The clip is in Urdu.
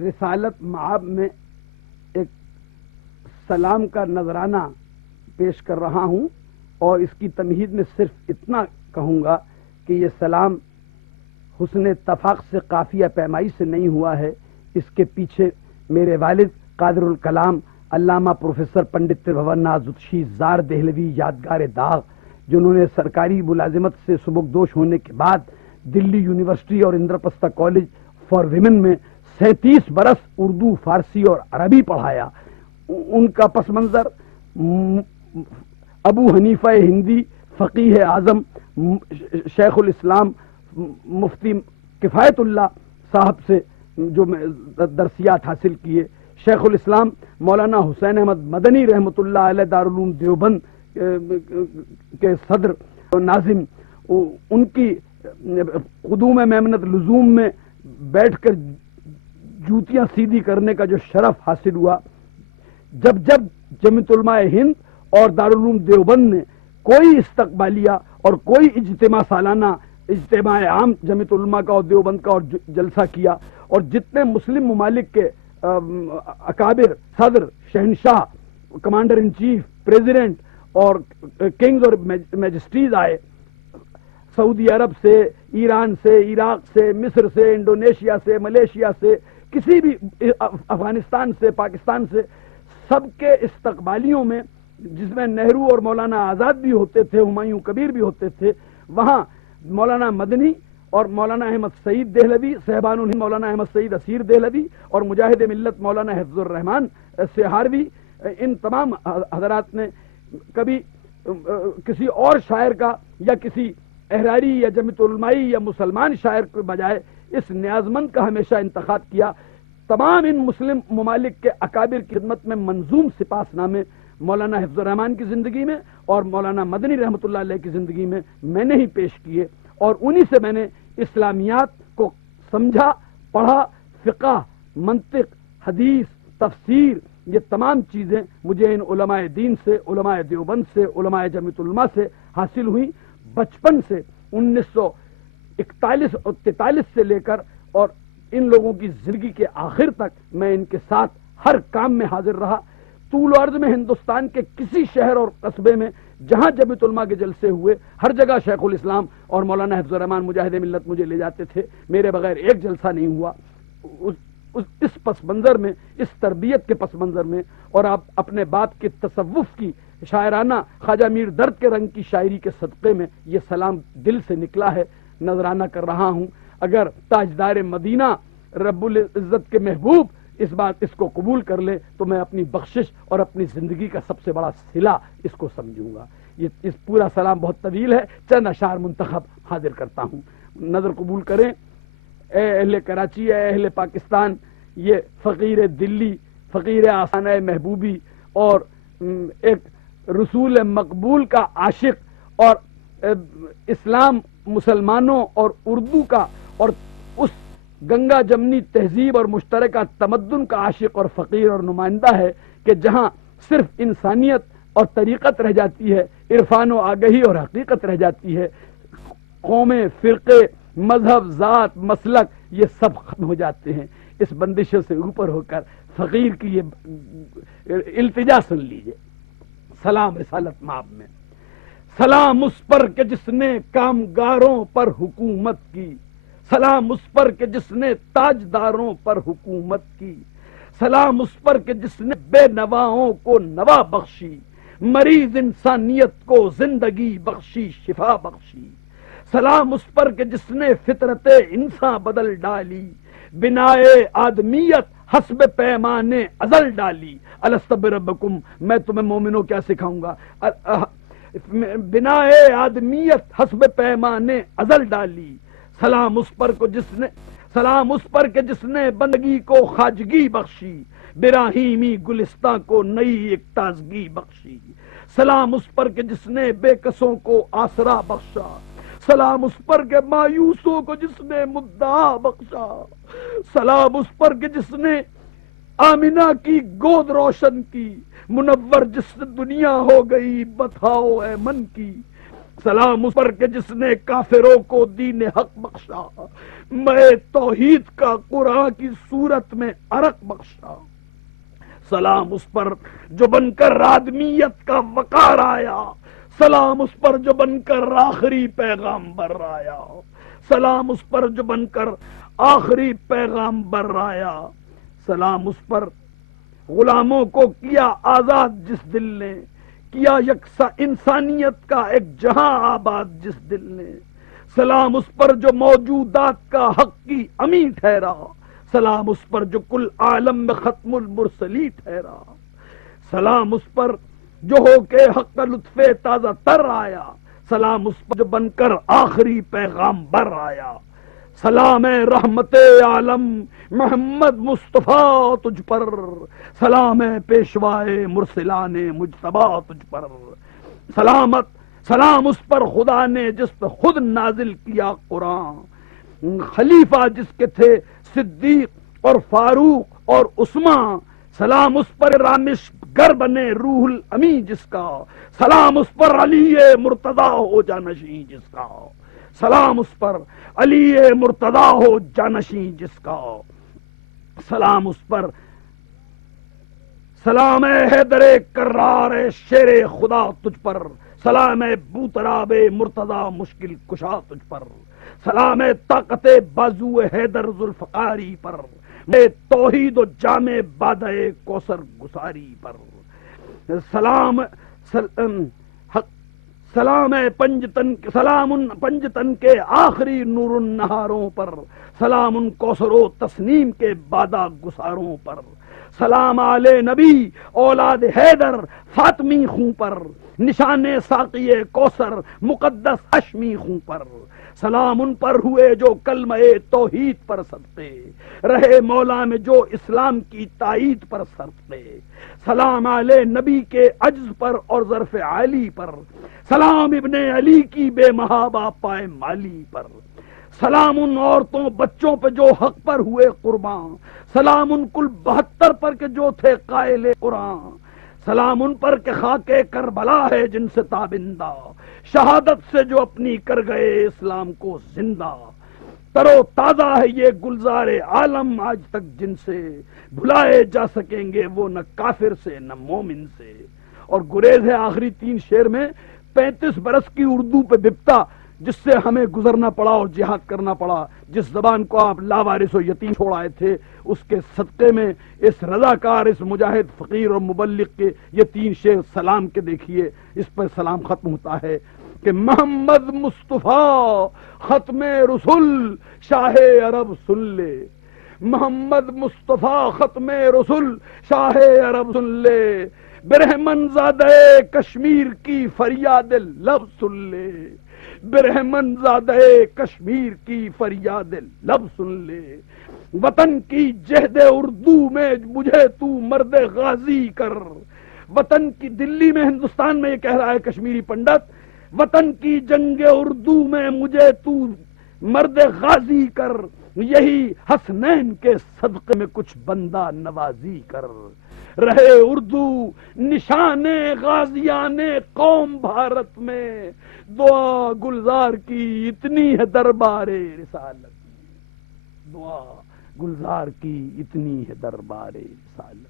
رسالت معاب میں ایک سلام کا نذرانہ پیش کر رہا ہوں، اور اس کی تمہید میں صرف اتنا کہوں گا کہ یہ سلام حسن اتفاق سے قافیہ پیمائی سے نہیں ہوا ہے. اس کے پیچھے میرے والد قادر الکلام علامہ پروفیسر پنڈت تربھون ناتھ جوتشی زار دہلوی یادگار داغ، جنہوں نے سرکاری ملازمت سے سبکدوش ہونے کے بعد دلی یونیورسٹی اور اندرپستہ کالج فار ویمن میں 37 برس اردو، فارسی اور عربی پڑھایا. ان کا پس منظر ابو حنیفہ ہندی، فقیہ اعظم، شیخ الاسلام مفتی کفایت اللہ صاحب سے جو درسیات حاصل کیے، شیخ الاسلام مولانا حسین احمد مدنی رحمۃ اللہ علیہ دارالعلوم دیوبند کے صدر ناظم، ان کی قدوم میمنت لزوم میں بیٹھ کر جوتیاں سیدھی کرنے کا جو شرف حاصل ہوا. جب جمعیت علماء ہند اور دارالعلوم دیوبند نے کوئی استقبالیہ اور کوئی اجتماع، سالانہ اجتماع عام جمعیت علماء کا اور دیوبند کا اور جلسہ کیا، اور جتنے مسلم ممالک کے اکابر، صدر، شہنشاہ، کمانڈر ان چیف، پریزیڈنٹ اور کنگز اور میجسٹریز آئے، سعودی عرب سے، ایران سے، عراق سے، مصر سے، انڈونیشیا سے، ملیشیا سے، کسی بھی، افغانستان سے، پاکستان سے، سب کے استقبالیوں میں، جس میں نہرو اور مولانا آزاد بھی ہوتے تھے، ہمایوں کبیر بھی ہوتے تھے، وہاں مولانا مدنی اور مولانا احمد سعید دہلوی، صاحبان الہند مولانا احمد سعید اسیر دہلوی اور مجاہد ملت مولانا حفظ الرحمان سہاروی، ان تمام حضرات نے کبھی کسی اور شاعر کا یا کسی احراری یا جمعیت علمائی یا مسلمان شاعر کے بجائے اس نیازمند کا ہمیشہ انتخاب کیا. تمام ان مسلم ممالک کے اکابر کی خدمت میں منظوم سپاس نامے مولانا حفظ الرحمان کی زندگی میں اور مولانا مدنی رحمۃ اللہ علیہ کی زندگی میں نے ہی پیش کیے، اور انہی سے میں نے اسلامیات کو سمجھا، پڑھا. فقہ، منطق، حدیث، تفسیر، یہ تمام چیزیں مجھے ان علماء دین سے، علماء دیوبند سے، علماء جمعیت علماء سے حاصل ہوئی. بچپن سے 1941 اور 43 سے لے کر اور ان لوگوں کی زندگی کے آخر تک میں ان کے ساتھ ہر کام میں حاضر رہا. طول و عرض میں ہندوستان کے کسی شہر اور قصبے میں جہاں جمعیت علماء کے جلسے ہوئے، ہر جگہ شیخ الاسلام اور مولانا حفظ الرحمان مجاہد ملت مجھے لے جاتے تھے. میرے بغیر ایک جلسہ نہیں ہوا. اس پس منظر میں، اس تربیت کے پس منظر میں، اور آپ اپنے باپ کے تصوف کی شاعرانہ خواجہ میر درد کے رنگ کی شاعری کے صدقے میں یہ سلام دل سے نکلا ہے، نذرانہ کر رہا ہوں. اگر تاجدار مدینہ رب العزت کے محبوب اس کو قبول کر لے تو میں اپنی بخشش اور اپنی زندگی کا سب سے بڑا صلہ اس کو سمجھوں گا. اس پورا سلام بہت طویل ہے، چند اشعار منتخب حاضر کرتا ہوں، نظر قبول کریں. اے اہل کراچی، اے اہل پاکستان، یہ فقیر دلی، فقیر آسانہ محبوبی اور ایک رسول مقبول کا عاشق اور اسلام، مسلمانوں اور اردو کا اور اس گنگا جمنی تہذیب اور مشترکہ تمدن کا عاشق اور فقیر اور نمائندہ ہے کہ جہاں صرف انسانیت اور طریقت رہ جاتی ہے، عرفان و آگہی اور حقیقت رہ جاتی ہے. قومیں، فرقے، مذہب، ذات، مسلک، یہ سب ختم ہو جاتے ہیں. اس بندشوں سے اوپر ہو کر فقیر کی یہ التجا سن لیجئے. سلام رسالت معاب میں. سلام اس پر کہ جس نے کامگاروں پر حکومت کی، سلام اس پر کہ جس نے تاجداروں پر حکومت کی، سلام اس پر کہ جس نے بے نواؤں کو نوا بخشی، مریض انسانیت کو زندگی بخشی، شفا بخشی. سلام اس پر کہ جس نے فطرت انسان بدل ڈالی، بنائے آدمیت حسب پیمانے ازل ڈالی. الست بربکم، میں تمہیں مومنوں کیا سکھاؤں گا، بنائے آدمیت حسب پیمانے ازل ڈالی. سلام اس پر کہ جس نے بندگی کو خواجگی بخشی، براہیمی گلستاں کو نئی ایک تازگی بخشی. سلام اس پر کہ جس نے بے کسوں کو آسرا بخشا، سلام اس پر کہ مایوسوں کو جس نے مدعا بخشا. سلام اس پر کہ جس نے آمنہ کی گود روشن کی، منور جس سے دنیا ہو گئی بتاؤ اے من کی. سلام اس پر کہ جس نے کافروں کو دین حق بخشا، میں توحید کا قرآن کی صورت میں عرق بخشا، سلام اس پر جو بن کر آدمیت کا وقار آیا، سلام اس پر جو بن کر آخری پیغامبر آیا، سلام اس پر جو بن کر آخری پیغامبر آیا، سلام اس پر غلاموں کو کیا آزاد جس دل نے، کیا یکساں انسانیت کا ایک جہاں آباد جس دل نے، سلام اس پر جو موجودات کا حق کی امی ٹھہرا، سلام اس پر جو کل عالم میں ختم المرسلی ٹھہرا، سلام اس پر جو ہو کے حق کا لطف تازہ تر آیا، سلام اس پر جو بن کر آخری پیغامبر آیا، سلام اے رحمت عالم محمد مصطفیٰ تجھ پر، سلام اے پیشوائے مرسلان مجتبی تجھ پر، سلام اس پر خدا نے جس پہ خود نازل کیا قرآن، خلیفہ جس کے تھے صدیق اور فاروق اور عثمان، سلام اس پر رامش گر بنے روح الامی جس کا، سلام اس پر علی مرتضی ہو جانشین جس کا، سلام اس پر علی مرتضی ہو جانشین جس کا، سلام اس پر، سلام اے حیدر کرار شیر خدا تجھ پر، سلام اے بوتراب مرتضی مشکل کشا تجھ پر، سلام اے طاقت بازو حیدر ذوالفقاری پر، میں توحید و جامع بادہ کوثر گساری پر، سلام سلام پنجتن کے آخری نور النہاروں پر، سلام ان کوثر و تسنیم کے بادہ گساروں پر، سلام آل نبی اولاد حیدر فاطمی خون پر، نشان ساقی کوثر مقدس ہاشمی خون پر، سلام ان پر ہوئے جو کلمہ توحید پر صدقے رہے، مولا میں جو اسلام کی تائید پر صدقے، سلام آل نبی کے عجز پر اور ظرف عالی پر، سلام ابن علی کی بے محابہ پائے مالی پر، سلام ان عورتوں بچوں پہ جو حق پر ہوئے قربان، سلام ان کل 72 پر کے جو تھے قائل قرآن، سلام ان پر کہ خاک کربلا ہے جن سے تابندہ، شہادت سے جو اپنی کر گئے اسلام کو زندہ، ترو تازہ ہے یہ گلزار عالم آج تک جن سے بھلائے جا سکیں گے وہ نہ کافر سے نہ مومن سے۔ اور گریز ہے آخری 3 شعر میں 35 برس کی اردو پہ بپتا جس سے ہمیں گزرنا پڑا اور جہاد کرنا پڑا، جس زبان کو آپ لاوارث و یتیم چھوڑ آئے تھے، اس کے صدقے میں اس رضاکار، اس مجاہد، فقیر اور مبلغ کے یہ 3 شعر سلام کے دیکھیے، اس پر سلام ختم ہوتا ہے کہ محمد مصطفیٰ ختم رسول شاہ عرب سن لے، محمد مصطفیٰ ختم رسول شاہ عرب سن لے، برہمن زادہ کشمیر کی فریاد لب سن لے، برہمن زادہ کشمیر کی فریاد لب سن لے، وطن کی جہد اردو میں مجھے تو مرد غازی کر، وطن کی، دلی میں ہندوستان میں یہ کہہ رہا ہے کشمیری پنڈت، وطن کی جنگ اردو میں مجھے تو مرد غازی کر، یہی حسنین کے صدقے میں کچھ بندہ نوازی کر، رہے اردو نشان غازیان قوم بھارت میں، دعا گلزار کی اتنی ہے دربار رسالت، دعا گلزار کی اتنی ہے دربار رسالت۔